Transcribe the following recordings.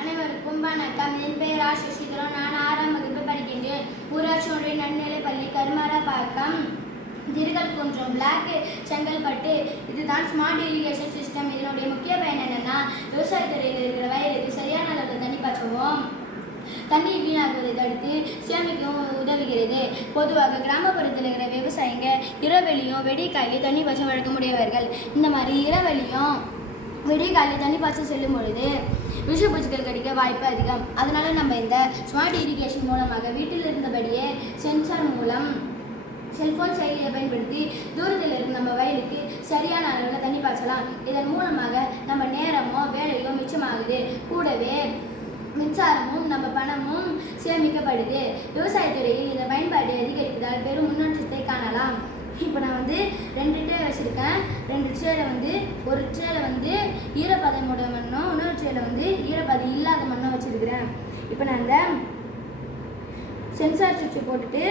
அனைவருக்கும் வணக்கம். என் பெயர் சசிதரன். நான் 6ஆம் வகுப்பு படிக்கின்றேன். ஊராட்சி ஒன்றிய நடுநிலைப்பள்ளி கருமரப்பாக்கம், திருக்கல்குன்றம் பிளாக், செங்கல்பட்டு. இதுதான் ஸ்மார்ட் இரிகேஷன் சிஸ்டம். இதனுடைய முக்கிய பயன் என்னன்னா, விவசாயத்துறையில் இருக்கிற வயலுக்கு சரியான அளவில் தண்ணி பாய்ச்சவும், தண்ணீர் வீணாக்குவதை தடுத்து சேமிக்கவும் உதவுகிறது. பொதுவாக கிராமப்புறத்தில் இருக்கிற விவசாயிங்க இரவெளியும் வெடிக்காயிலையும் தண்ணி பாய்ச்ச வழக்கமுடையவர்கள். இந்த மாதிரி இரவெளியும் வெடிக்காயிலையும் தண்ணி பாய்ச்ச செல்லும் பொழுது விஷப்பூச்சிகள் கடிக்க வாய்ப்பு அதிகம். அதனால நம்ம இந்த ஸ்மார்ட் இரிகேஷன் மூலமாக வீட்டில் இருந்தபடியே சென்சார் மூலம் செல்போன் செயலியை பயன்படுத்தி தூரத்தில் இருக்க நம்ம வயலுக்கு சரியான அளவில் தண்ணி பாய்ச்சலாம். இதன் மூலமாக நம்ம நேரமோ வேலையோ மிச்சமாகுது. கூடவே மின்சாரமும் நம்ம பணமும் சேமிக்கப்படுது. விவசாயத்துறையில் இந்த பயன்பாட்டை அதிகரிப்பதால் பெரும் முன்னேற்றத்தை காணலாம். இப்போ நான் 2 ட்ரே வச்சுருக்கேன். 2 ட்ரேல ஒரு ட்ரேல ஈரப்பதமோட மண்ணும், இன்னொரு ட்ரேல ஈரப்பதம் இல்லாத மண்ணும் வச்சுருக்கிறேன். இப்போ நான் இந்த சென்சார் சுவிட்சை போட்டுட்டு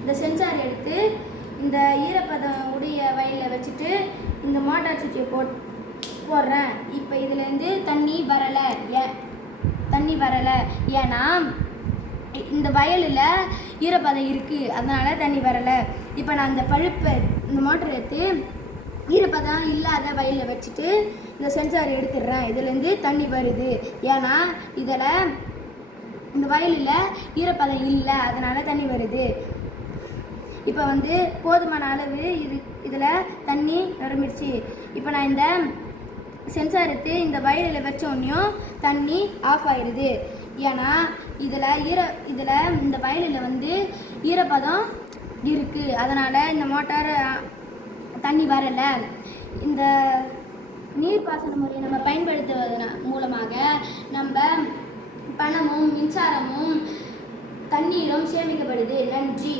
இந்த சென்சார் எடுத்து இந்த ஈரப்பதம் உடைய வயலில் வச்சுட்டு இந்த மோட்டார் சுவிட்சை போடுறேன். இப்போ இதுலேருந்து தண்ணி வரலை. ஏன்னா இந்த வயலில் ஈரப்பதம் இருக்குது, அதனால் தண்ணி வரலை. இப்போ நான் இந்த மோட்டர் எடுத்து ஈரப்பதம் இல்லாத வயலில் வச்சுட்டு இந்த சென்சார் எடுத்துடுறேன். இதுலேருந்து தண்ணி வருது. ஏன்னா இந்த வயலில் ஈரப்பதம் இல்லை, அதனால் தண்ணி வருது. இப்போ போதுமான அளவு இதில் தண்ணி நிரம்பிடுச்சு. இப்போ நான் இந்த சென்சார் எடுத்து இந்த வயலில் வச்சோன்னையும் தண்ணி ஆஃப் ஆயிடுது. ஏன்னா இதில் இந்த வயலில் ஈரப்பதம் இருக்குது, அதனால் இந்த மோட்டார் தண்ணி வரலை. இந்த நீர்ப்பாசன முறையை நம்ம பயன்படுத்துவதன் மூலமாக நம்ம பணமும் மின்சாரமும் தண்ணீரும் சேமிக்கப்படுது. நன்றி.